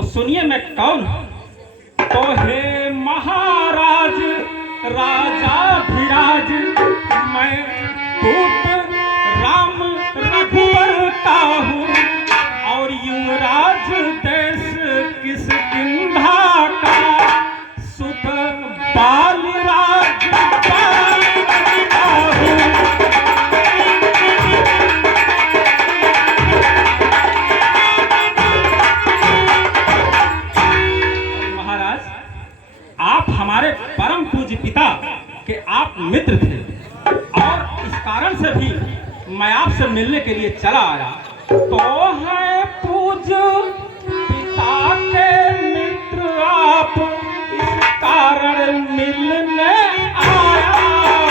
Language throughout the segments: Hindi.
तो सुनिए मैं कौन हूं। तो हे महाराज राजाधिराज, मैं दूत राम रघुवर का हूँ और युवराज देश किस किंधा का, सुत बालराज का हूँ। महाराज, आप हमारे परम पूज्य पिता के आप मित्र थे और इस कारण से भी मैं आपसे मिलने के लिए चला आया। तो है पूज्य पिता के मित्र आप, इस कारण मिलने आया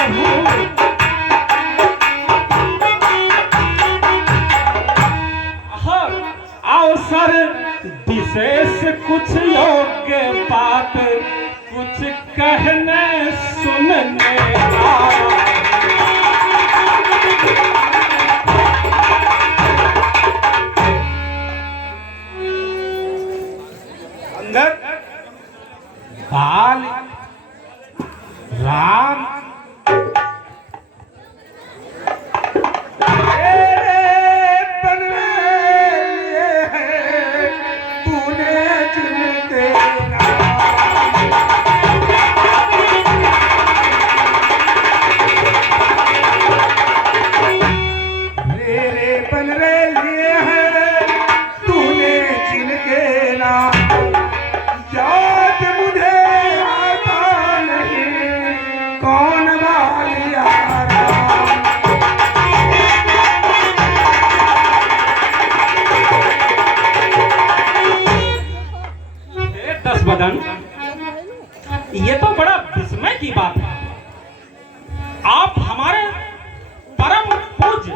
हूँ। अवसर विशेष कुछ योग्य बात कुछ कहने सुनने आया। अंदर बाल राम ये तो बड़ा विस्मय की बात है। आप हमारे परम पूज्य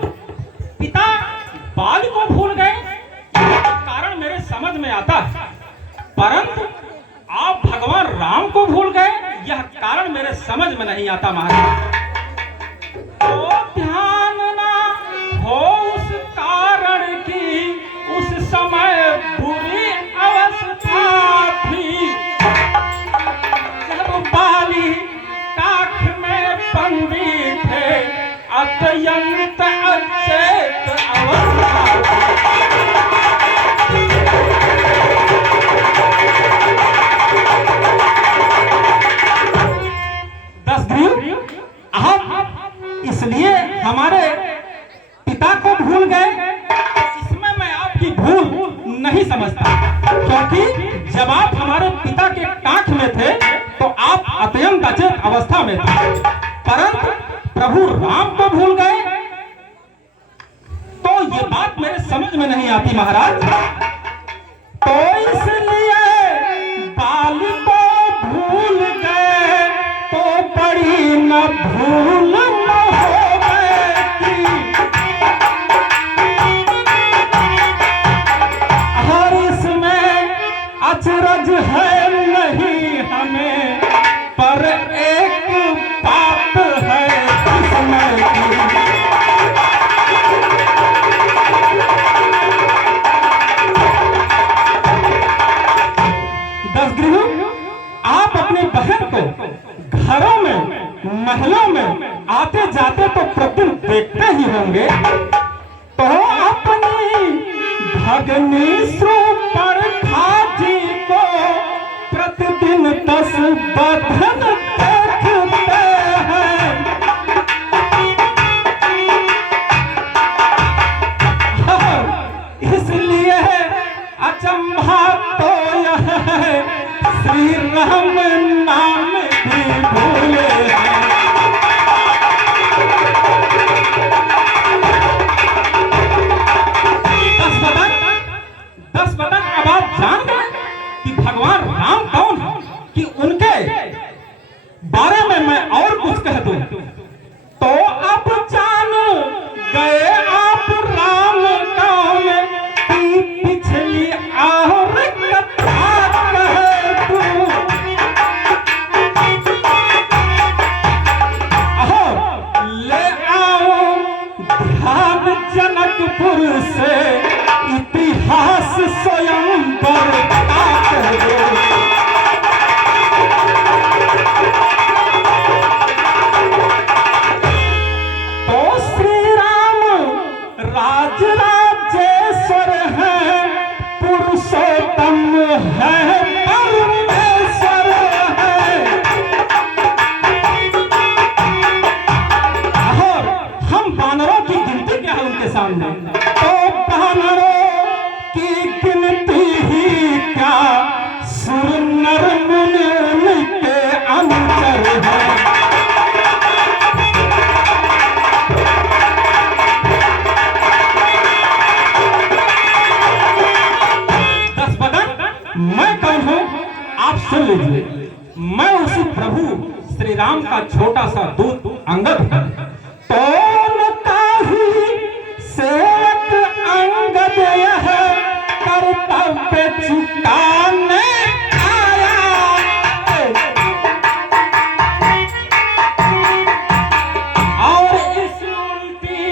पिता बाल को भूल गए, कारण मेरे समझ में आता है, परंतु आप भगवान राम को भूल गए, यह कारण मेरे समझ में नहीं आता। महाराज, तो ध्यान ना हो उस कारण की उस समय बुरी अवस्था थी, बाली काख में पंडित थे, अत्यंत अचेत अवस्था। दसग्रीव, आप इसलिए हमारे पिता को भूल गए, इसमें मैं आपकी भूल नहीं समझता, क्योंकि जब आप हमारे पिता के काख में थे तो आप अत्यंत अचेत अवस्था में थे, परंतु प्रभु राम को भूल गए, तो ये बात मेरे समझ में नहीं आती। महाराज, तो इसलिए बाल को भूल गए तो बड़ी न भूल न हो गई, हर इसमें अचरज है नहीं हमें, पर एक बात है इसमें दसग्रीव, आप अपनी बहन को घरों में महलों में आते जाते तो प्रतिदिन देखते ही होंगे, तो अपनी भगनी सुपर्णखा जी को प्रतिदिन 10 बधन देखते हैं। इसलिए अचंभा तो यह है, श्री राम नाम भी भूले हैं। दस बदन अब आप जान गए कि भगवान राम कौन है, कि उनके बारे में मैं और कुछ कह दूं तो अब जान गए आप राम कौन की पिछली और कथा कह दूं। ले आओ ध्यान जनकपुर से इतिहास स्वयं पर है परमेश्वर है। और हम बानरों की गिनती क्या है उनके सामने? तो बानरों की गिनती ही क्या, सुर नर मुनि के अंतर है। मैं कौन हूं आप सुन लीजिए। मैं उसी प्रभु श्री राम का छोटा सा दूत अंगद हूं। तो ही सेवक अंगद यह कर्तव्य चुकाने आया। और इस उल्टी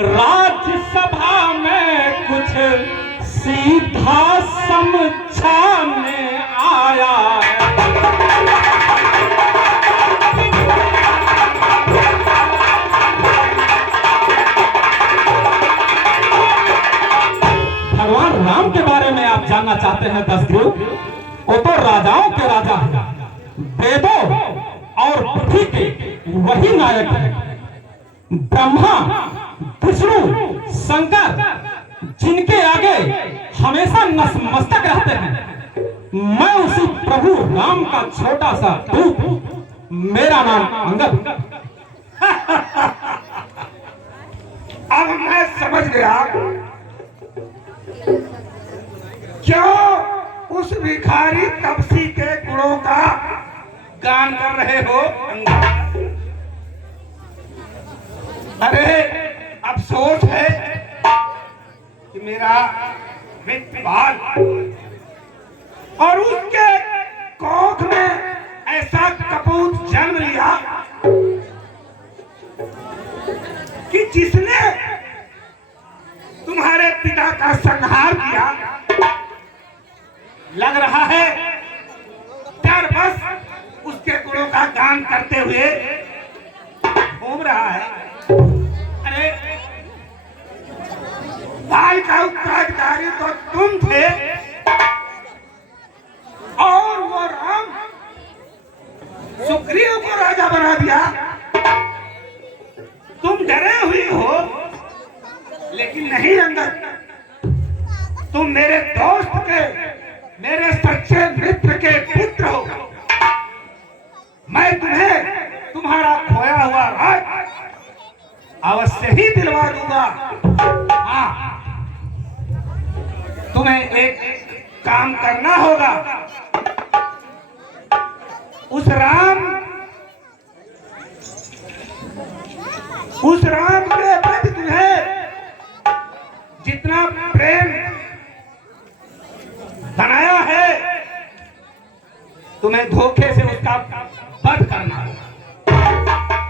राज्यसभा में कुछ सीधा समझाने आया। भगवान राम के बारे में आप जानना चाहते हैं दसगुरु? वो तो राजाओं के राजा हैं, वेदों और पृथ्वी के वही नायक हैं। ब्रह्मा विष्णु शंकर जिनके आगे हमेशा नतमस्तक रहते हैं। मैं उसी प्रभु राम का छोटा सा दूत, मेरा नाम अंगद। अब मैं समझ गया क्यों उस भिखारी तपसी के गुणों का गान कर रहे हो अंगद। अरे अफसोस है कि मेरा मित्र बाल और उसके कोख में ऐसा कपूत जन्म लिया कि जिसने तुम्हारे पिता का संहार किया। लग रहा है डर बस उसके गुणों का गान करते हुए घूम रहा है। अरे बाल का उत्तराधिकारी तो तुम थे और वो राम सुग्रीव को राजा बना दिया। तुम डरे हुए हो, लेकिन नहीं अंगद, तुम मेरे दोस्त के, मेरे सच्चे मित्र के पुत्र हो। मैं तुम्हें तुम्हारा खोया हुआ राज अवश्य ही दिलवा दूंगा। हाँ, तुम्हें एक काम करना होगा। उस राम के प्रति तुम्हें जितना प्रेम बनाया है, तुम्हें धोखे से उसका वध करना होगा।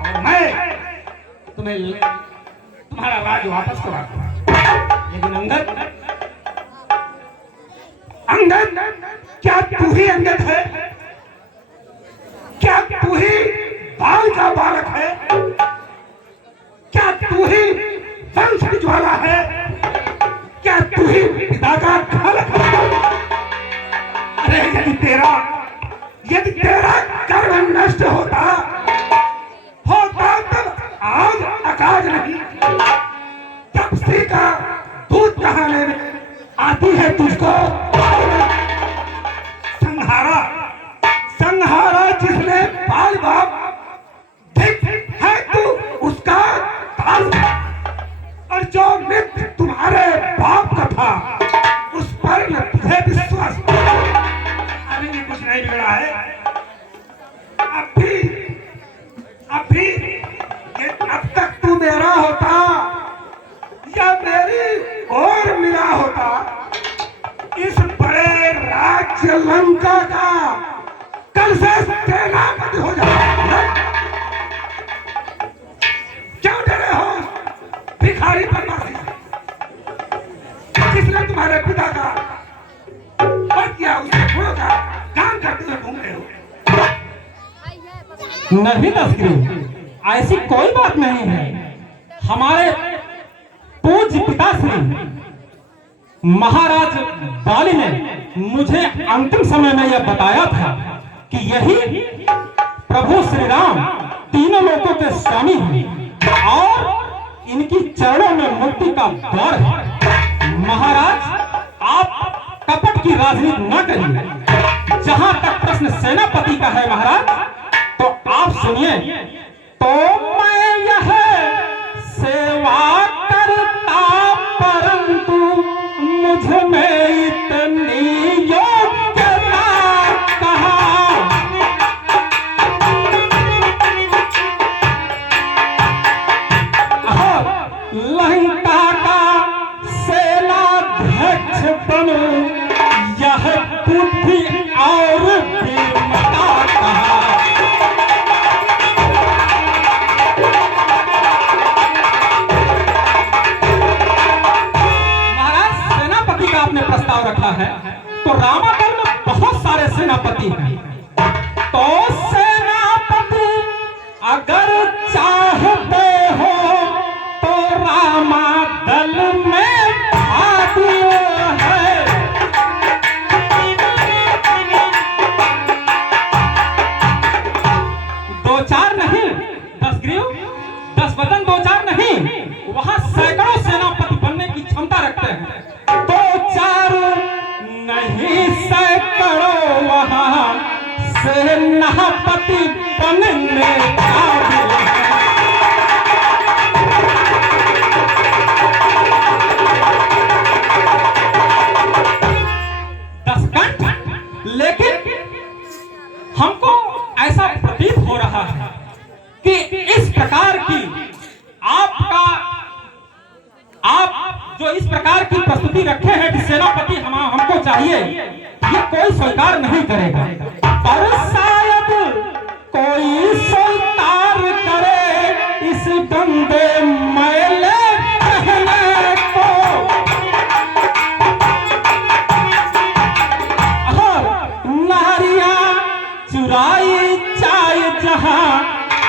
और मैं तुम्हें तुम्हारा राज वापस करा दूंगा। लेकिन अंगद, क्या तू ही अंगद है? क्या तू ही बाल का बालक है? क्या तू ही वंश ज्वाला है? क्या तू ही पिता का खालक है? अरे यदि तेरा कर्म नष्ट होता तब आज अकाज नहीं, तपसी का दूध कहाने में आती है तुझको। संहारा जिसने बाल बाप है तू उसका ताज, और जो मित्र तुम्हारे बाप का था उस पर न तुझे विश्वास। अभी भी कुछ नहीं बिगड़ा है। अब तक तू मेरा होता या मेरी और मिला होता, इस बड़े राज्य लंका का कल से सेनापति हो जाता। क्यों डरे हो भिखारी बदमाशी से, जिसने तुम्हारे पिता का वध किया, उसके गुणों का गान करते हुए घूम रहे हो? नहीं दसगुरु, ऐसी कोई बात नहीं है। हमारे पूज्य पिता श्री महाराज बाली ने मुझे अंतिम समय में यह बताया था कि यही प्रभु श्री राम तीनों लोकों के स्वामी हैं और इनकी चरणों में मुक्ति का द्वार है। महाराज, आप कपट की राजनीति न करिए। जहां तक प्रश्न सेनापति का है महाराज, तो आप सुनिए। तो मैं यह सेवा करता, परंतु मुझ में इतनी योग्यता कहाँ। लंका का सेनाध्यक्ष बनूं, यह बुद्धि और विमता कहाँ। आपने प्रस्ताव रखा है, तो रामादल में बहुत सारे सेनापति हैं। तो सेनापति अगर चाहते हो तो रामादल में भाग है। दो चार नहीं, 10 ग्रीव 10 बदन, 2 4 नहीं, वहां सैकड़ों सेनापति बनने की क्षमता रखते हैं। नहीं सैकड़ों वहां सेनापति बनने काबिल है। 10 कंठ, लेकिन हमको ऐसा प्रतीत हो रहा है कि इस प्रकार की आप जो इस प्रकार की प्रस्तुति रखे हैं कि सेनापति हमको चाहिए, ये कोई स्वीकार नहीं करेगा। पर शायद कोई स्वीकार करे इस गंदे मैले कहने को। नारियां चुराई चाय जहां,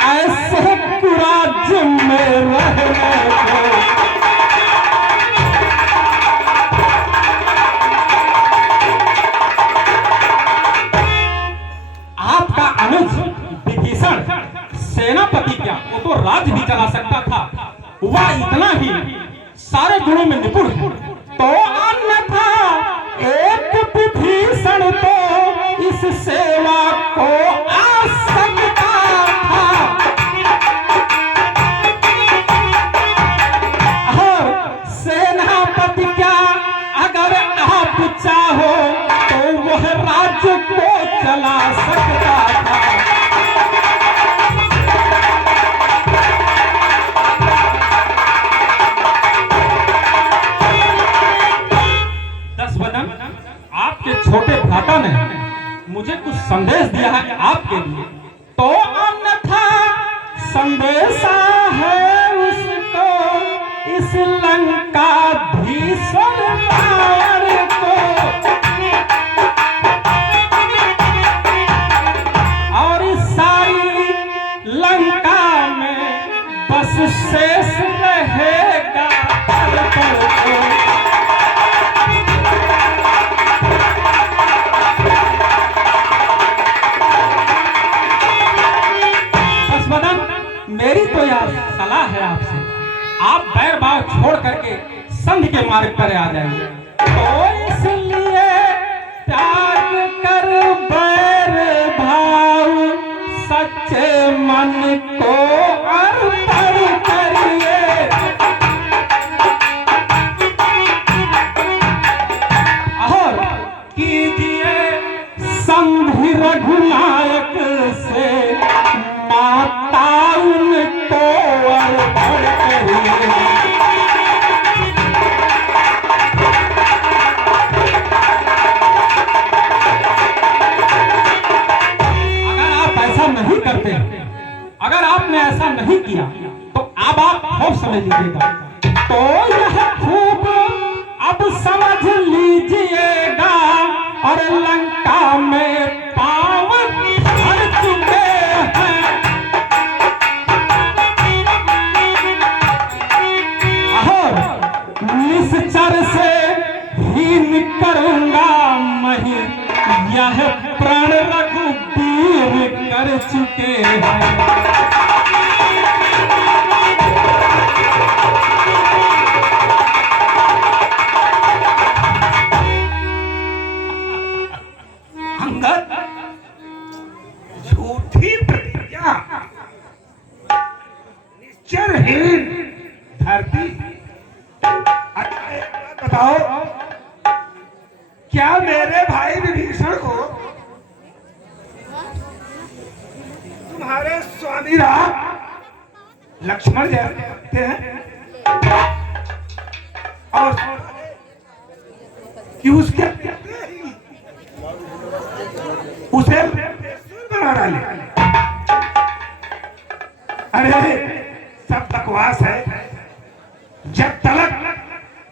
ऐसे कुराज में रहने को। विभीषण सेनापति क्या, वो तो राज्य भी चला सकता था। वह इतना ही सारे गुणों में निपुण है। तो अन्यथा एक विभीषण तो इस सेवा को आ सकता था। सेनापति क्या, अगर आप चाहो तो वह राज्य को चला सकता था। आपके छोटे भ्राता ने मुझे कुछ संदेश दिया है आपके लिए, तो अन्यथा संदेशा है उसको इस लंकाधीश्वर को। और इस सारी लंका में बस शेष रहेगा मेरी तो यार सलाह है आपसे, आप बैर भाव छोड़ करके संध के मार्ग पर आ जाइए। तो इसलिए त्याग कर बैर भाव, सच्चे मन को अर्पण करिए। और कीजिए संधि रघुनायक से, माता उनको अर्पण करिए। अगर आप ऐसा नहीं करते, अगर आपने ऐसा नहीं किया, तो अब आप खूब समझ लीजिएगा। तो यह खूब अब समझ लीजिएगा, और लंका में पाँव भर चुके हैं। निश्चर से हीन करूंगा यह प्राण रघुवीर कर चुके हैं। अंगद, झूठी प्रतिज्ञा, निश्चरहीन धरती। अच्छा एक बात बताओ, क्या मेरे भाई विभीषण को तुम्हारे स्वामी राम लक्ष्मण जानते हैं? और कि उसके उसे बना डाले? अरे सब बकवास है। जब तक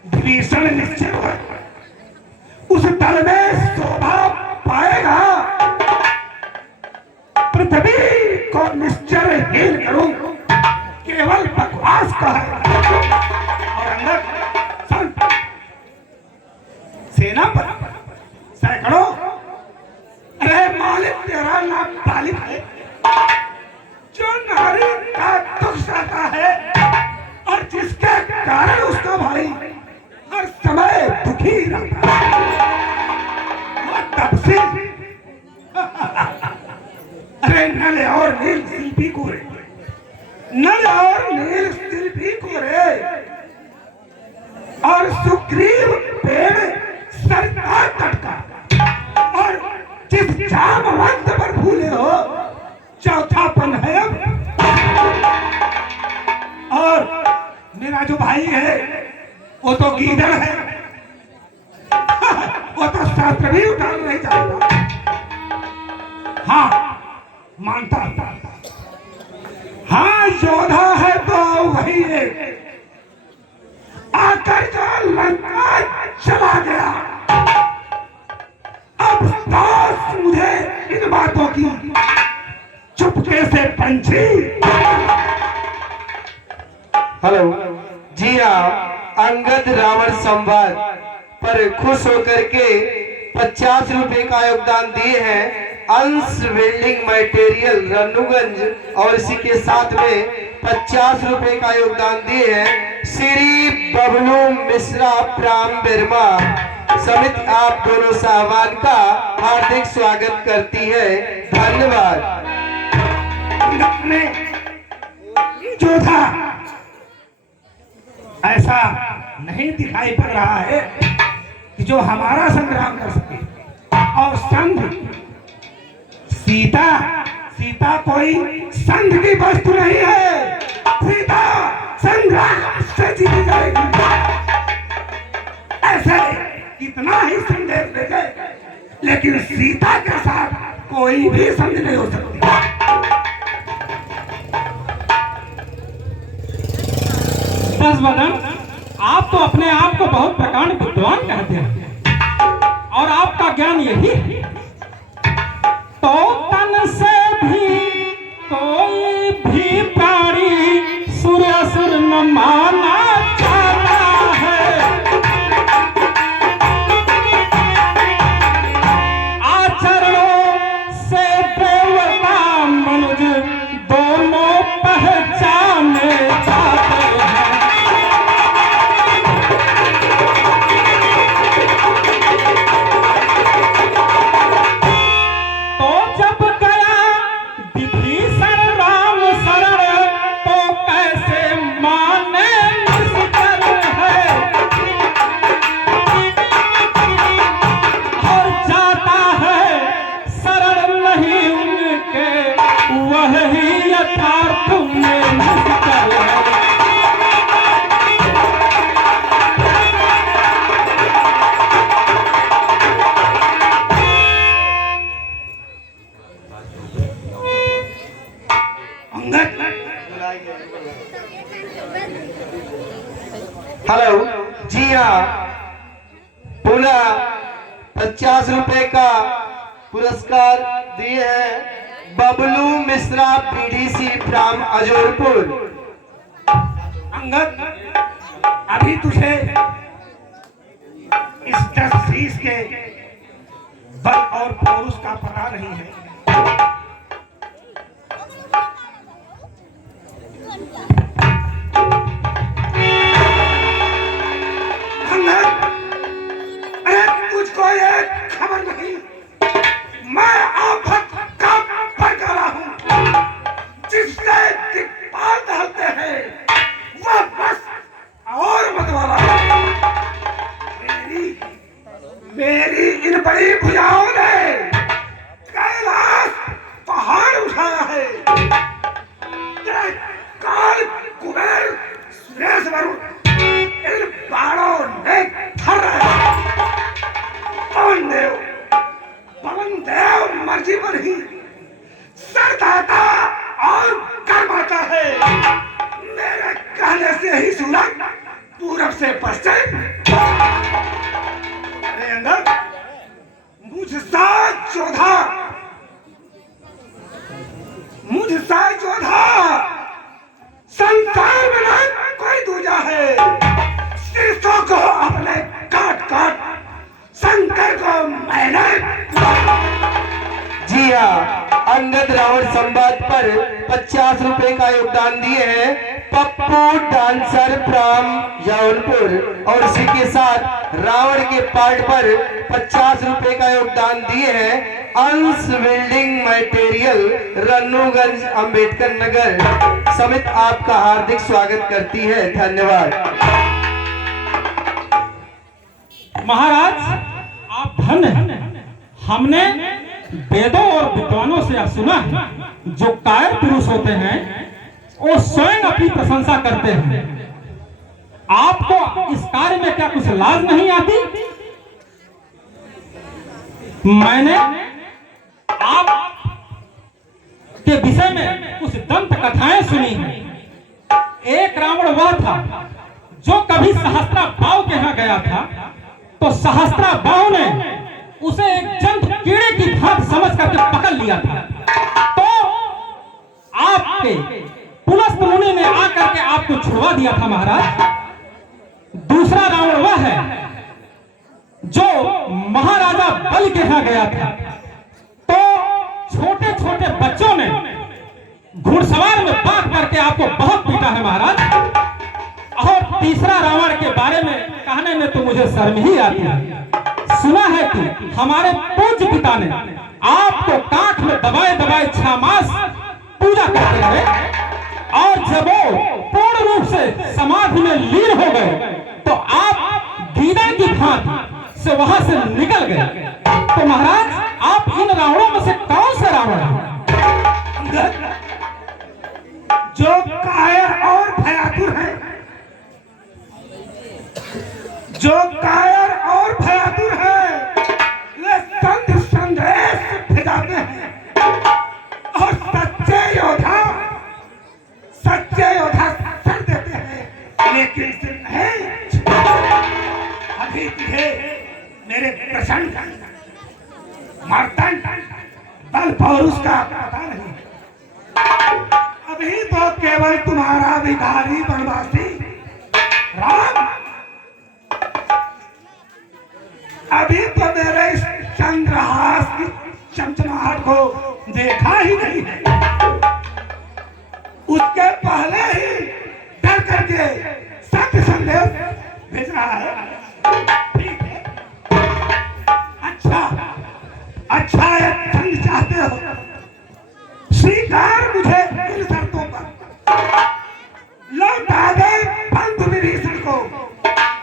विभीषण निश्चय हो उस दल में शोभा पाएगा, पृथ्वी को निश्चरहीन करूं, केवल बकवास का है। और अंदर सेना पर सैकड़ों, अरे मालिक तेरा नाम तालिब है, जो नारी का दुख सहता है और जिसके कारण उसका भाई हर समय दुखी रहता है, वो तपसी। अरे नल और नील शिल्पी को रे, नल और नील शिल्पी को रे, और सुग्रीव पेड़ सरकार तटका, और जिस जामवंत पर भूले हो चौथापन है अब। और मेरा जो भाई है वो तो गीदड़ है, वो तो शास्त्र भी उठाना नहीं चाहता। हाँ मानता, हाँ योद्धा है तो वही है, आकर जो लंका चला गया। अब दास मुझे इन बातों की चुपके से पंछी। हेलो जी हाँ, अंगद रावण संवाद पर खुश होकर के 50 रुपए का योगदान दिए हैं अंश वेल्डिंग मटेरियल रन्नूगंज, और इसी के साथ में 50 रुपए का योगदान दिए हैं श्री बबलू मिश्रा प्राम बिरमा समिति। आप दोनों सहवाग का हार्दिक स्वागत करती है, धन्यवाद। जो था ऐसा नहीं दिखाई पड़ रहा है कि जो हमारा संग्राम कर सके। और संघ सीता कोई संघ की वस्तु नहीं है, सीता संग्राम से जीती जाएगी। ऐसे कितना ही संदेश दे गए, लेकिन सीता के साथ कोई भी संधि नहीं हो सकती। बस बदन, आप तो अपने आप को बहुत प्रकांड विद्वान कहते हैं, और आपका ज्ञान यही है। तो तन से भी कोई भी प्राणी सुर न माना जाता है, आचरणों से देवता मनुज दोनों पहचाने जाते हैं। तो जब गया विभीषण राम शरण, तो कैसे माने निश्चर है, और जाता है शरण नहीं उनके, वही यथार्थ में निश्चर है। हेलो जी हाँ, पुनः 50 रुपए का पुरस्कार दिए हैं बबलू मिश्रा पीडीसी फ्राम अजोरपुर। अंगद, अभी तुझे इस 10 फीस के बल और पौरुष का पता नहीं है। अरे तुझको ये खबर नहीं, मैं आफत का बरकरा हूं। जिससे दिक्पाल डालते हैं वह बस और मतवाला। मेरी इन बड़ी भुजाओं ने कैलाश पहाड़ उठाया है। तेरे काल कुबेर सुरेश वरुण इन बाणों ने थर पवन देव मर्जी पर ही सरदाता और कर्माता है। मेरे कहने से ही सूरज पूरब से पश्चिम मुझसा जोधा संसार में न कोई दूजा है। शीर्षों को अपने काट काट शंकर को मैंने। जी हाँ, अंगद रावण संवाद पर 50 रुपए का योगदान दिए हैं पप्पू डांसर फ्रॉम जौनपुर। और इसी के साथ रावण के पार्ट पर 50 रुपए का योगदान दिए हैं अंश बिल्डिंग मटेरियल रन्नूगंज अंबेडकर नगर समिति। आपका हार्दिक स्वागत करती है, धन्यवाद। महाराज आप धन्य हैं। हमने वेदों और विद्वानों से यह सुना है, जो कायर पुरुष होते हैं वो स्वयं अपनी प्रशंसा करते हैं। आपको इस कार्य में क्या कुछ लाज नहीं आती? मैंने आप के विषय में कुछ दंत कथाएं सुनी हैं। एक रावण वह था जो कभी सहस्त्रा बाव के यहाँ गया था, तो सहस्त्रा बाव ने उसे एक जंतु कीड़े की भांति समझ करके पकड़ लिया था। तो आपके पुलस्त मुनि ने आकर के आपको छुड़वा दिया था महाराज। दूसरा रावण वह है जो महाराजा बल के यहाँ गया था, तो छोटे छोटे बच्चों ने घुड़सवार में बांध करके आपको बहुत पीटा है महाराज। और तीसरा रावण के बारे में कहने में तो मुझे शर्म ही आती है। सुना है कि हमारे पूज्य पिता ने आपको काठ में दबाए दबाए 6 मास पूजा करते रहे, और जब वो पूर्ण रूप से समाधि में लीन हो गए तो आप गीदड़ की भांति से वहां से निकल गए। तो महाराज आप इन रावणों में से कौन से रावण हैं? जो कायर और भयातुर है, जो कायर और भयातुर है, वे संध संदेश भिजाते हैं। और सच्चे योद्धा सर देते हैं, लेकिन सिर्फ नहीं। अभी तुझे मेरे प्रचंड मार्तंड बल पौरुष का पता नहीं। अभी तो केवल तुम्हारा भिखारी बनवासी राम, अभी तो मेरे इस चंद्रहास की चमचमाहट को देखा ही नहीं है। उसके पहले ही डर करके सत्य संदेश भेज रहा है। ठीक है, अच्छा संग चाहते हो, स्वीकार मुझे इन शर्तों पर। लौटा दे बंधु विभीषण को,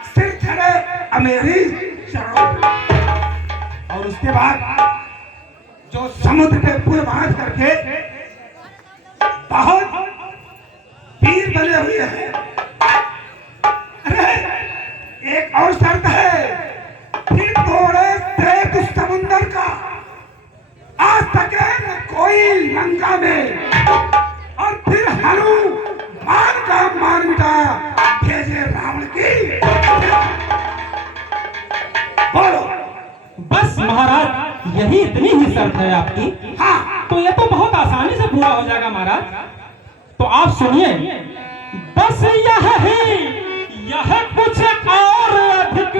सिर चढ़े अमेरी चरणों पर। और उसके बाद जो समुद्र पे पुल बांध करके बहुत वीर बने हुए हैं। अरे एक और शर्त है, फिर तोड़े श्वेत समुद्र का आ सके न कोई लंका में, और फिर हनुमान का मान मिटा भेजे रावण की। बोलो। बस महाराज यही इतनी ही शर्त है आपकी? हाँ। तो ये तो बहुत आसानी से पूरा हो जाएगा महाराज। तो आप सुनिए, बस यह है, यह कुछ और अधिक,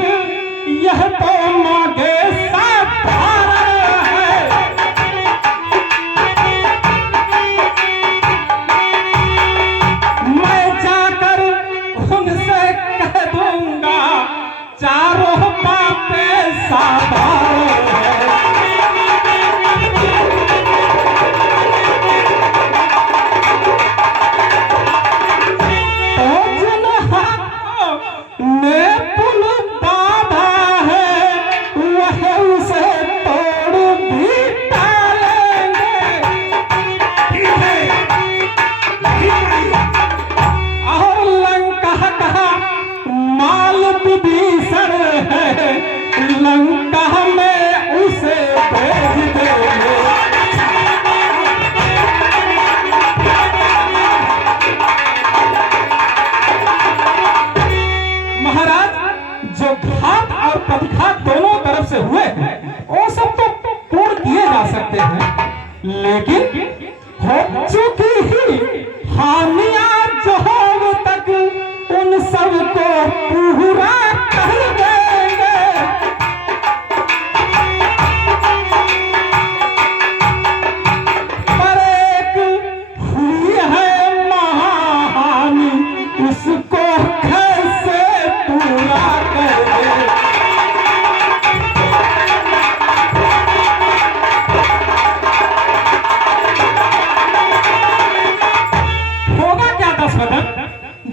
यह तो मांगे साधारण। लेकिन हो चुकी ही हानियां जो हो तक उन सबको पूरा कर देंगे। पर एक हुई है महाहानि, उसको कैसे पूरा कर दे।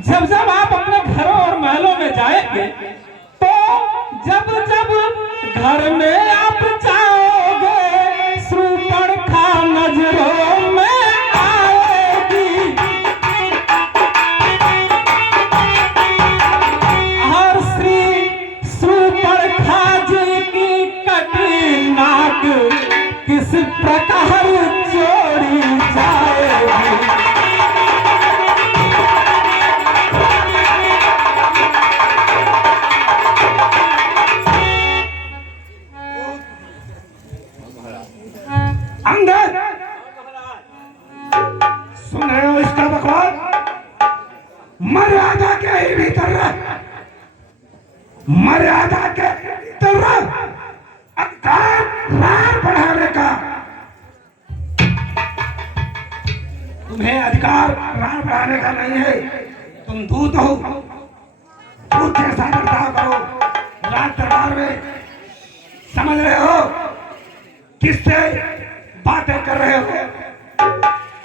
जब जब आप अपने घरों और महलों में जाएंगे तो जब जब घर में आप जाओगे शूर्पणखा नजरों में आएगी। और श्री शूर्पणखा जी की कटी नाक किस प्रकार जोड़ी जाएगी। अंगद, सुन रहे हो इसका बकवास? मर्यादा के ही भीतर रह, मर्यादा के भीतर रह। अधिकार रार बढ़ाने का तुम्हें अधिकार रार बढ़ाने का नहीं है। तुम दूत हो, दूत जैसा बर्ताव करो राज दरबार में। समझ रहे हो किससे बातें कर रहे हो?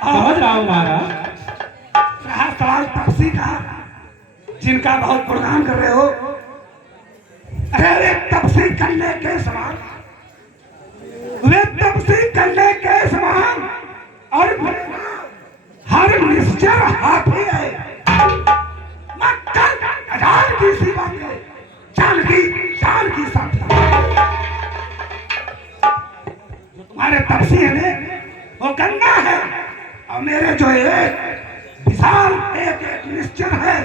समझ रहा हूं महाराज। रहा सवाल तपसी का, जिनका बहुत गुणगान कर रहे हो। अरे वे तपसी करने के समान, वे तपसी करने के समान और हर निश्चर हाथी है। मक्कल अजान की सी बातें, जान की साथ तुम्हारे तपसी है वो गंगा है, और मेरे जो एक विशाल एक निश्चर है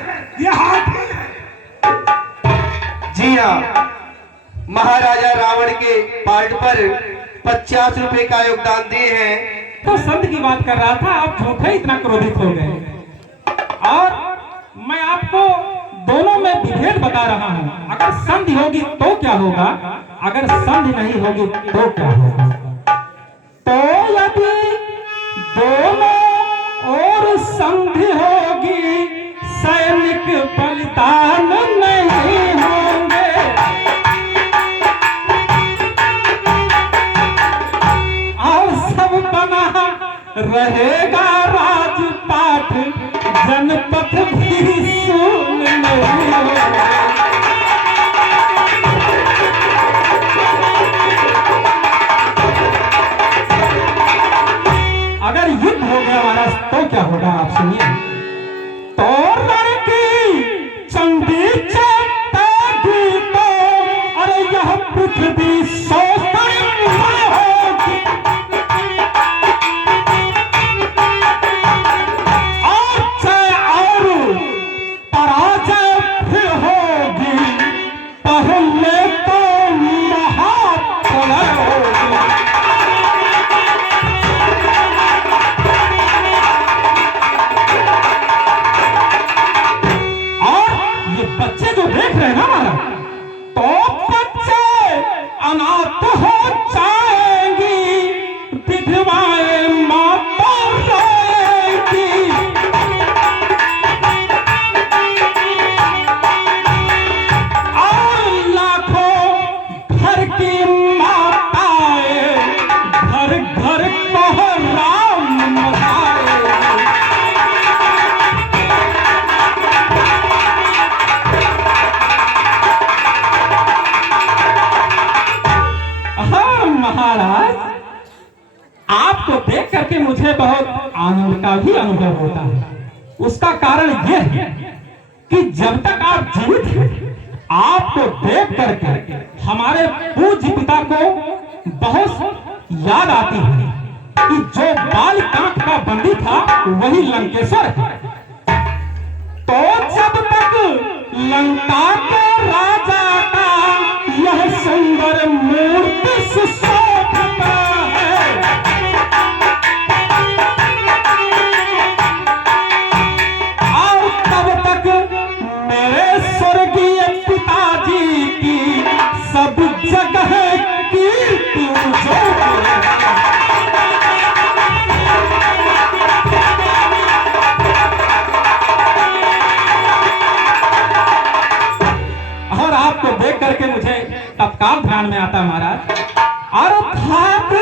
ये हाथी है। जी हाँ, महाराजा रावण के पार्ट पर 50 रुपए का योगदान दिए हैं। तो संत की बात कर रहा था, आप झूठे इतना क्रोधित हो गए। और मैं आपको दोनों में विभेद बता रहा हूं। अगर संधि होगी तो क्या होगा, अगर संधि नहीं होगी तो क्या होगा। तो यदि दोनों और संधि होगी सैनिक बलिदान नहीं होंगे। और सब बना रहेगा राजपाट, जनपथ भी सुन नहीं होगा। अगर युद्ध हो गया महाराज तो क्या होगा आप सुनिए। तो लड़की चंडी चेतेगी तो अरे यह पृथ्वी शोषण होगी। और जय और पराजय फिर होगी, पहले तो महाप्रलय होगी। बच्चे जो देख रहे हैं ना हमारा, तो बच्चे अनाथ हो जाएंगी, विधवाएं माता रोएंगी। और लाखों घर की माताएं घर घर कोहराम मचाएंगी। महाराज, आपको देख करके मुझे बहुत आनंद का भी अनुभव होता है। उसका कारण यह है कि जब तक आप जीवित हैं, आपको देख करके हमारे पूज्य पिता को बहुत याद आती है कि जो बाल कांख का बंदी था वही लंकेश्वर है। तो जब तक लंका के राजा का यह सुंदर मूर्ति सुशोभित है, और आपको देख करके मुझे तत्काल ध्यान में आता महाराज, अर्थात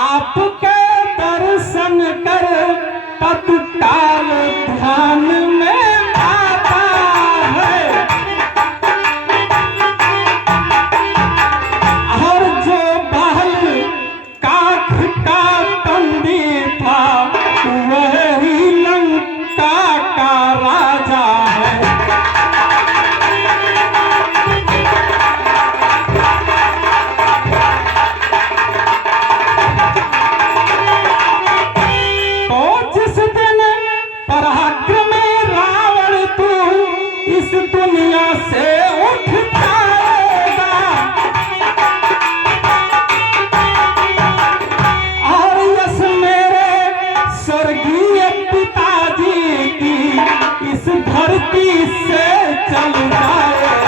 आपके दर्शन कर तत्काल ध्यान में आता है। और जो बहल काठ का तंदी था वही लंका का राजा है। दुनिया से उठ जाएगा और यस मेरे स्वर्गीय पिताजी की इस धरती से चल जाएगा।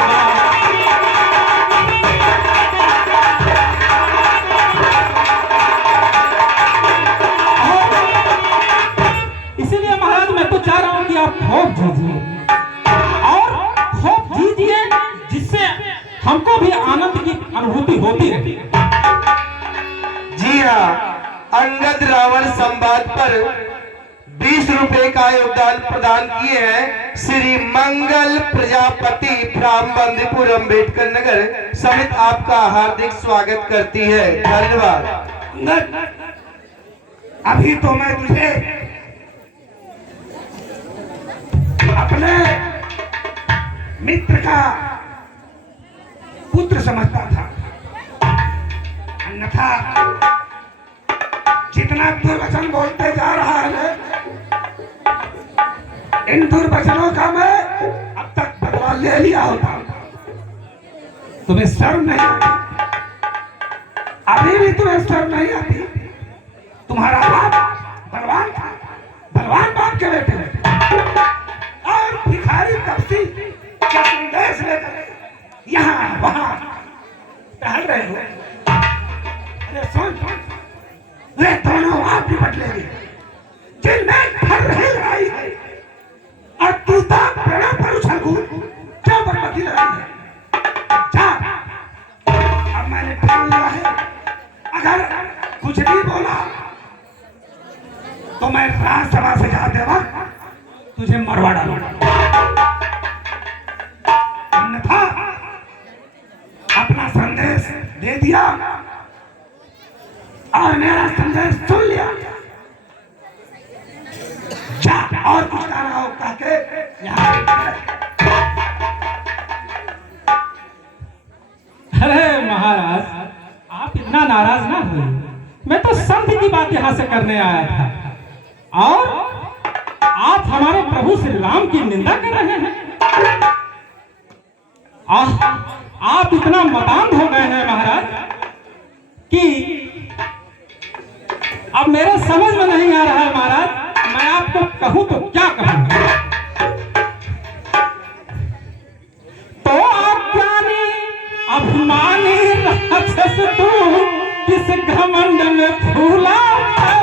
इसीलिए महाराज मैं तो चाह रहा हूं कि आप खूब जीजिए और खूब जीजिए, जिससे हमको भी आनंद की अनुभूति होती रहे। जी हाँ, अंगद रावण संवाद पर 20 रुपए का योगदान प्रदान किए हैं श्री मंगल प्रजापति फ्राम बंदीपुर अंबेडकर नगर समिति आपका हार्दिक स्वागत करती है। धन्यवाद। अंगद, अभी तो मैं तुझे अपने मित्र का पुत्र समझता था, अन्यथा जितना दुर्वचन बोलते जा रहा है, इन दुर्वचनों का मैं अब तक बदला ले लिया होता। तुम्हें शर्म नहीं आती? अभी भी तुम्हें शर्म नहीं आती? तुम्हारा बाप बलवान था, बलवान बाप के बेटे थे और भिखारी तपसी क्या संदेश लेकर यहाँ वहाँ टहल रहे हो? अरे सुन, वे दोनों आप भी बदलेंगे जिनमें फल रही लड़ाई है और तू तो पेड़ों पर उछल कूद क्या बर्बादी लड़ाई है। जा, अब मैंने ठान लिया है, अगर कुछ भी बोला तो मैं राज्यसभा से जाते वक्त तुझे मरवा डालूंगा, अन्यथा अपना संदेश दे दिया और मेरा संदेश सुन लिया, जा और कुछ कहना हो कह के यहाँ। अरे महाराज, आप इतना नाराज ना हुए, मैं तो संत की बात यहाँ से करने आया था और आप हमारे प्रभु श्री राम की निंदा कर रहे हैं। आप इतना मतांध हो गए हैं महाराज कि अब मेरे समझ में नहीं आ रहा है महाराज, मैं आपको कहूं तो क्या कहूं। तो अज्ञानी अभिमानी राक्षस तू किस घमंड में फूला है।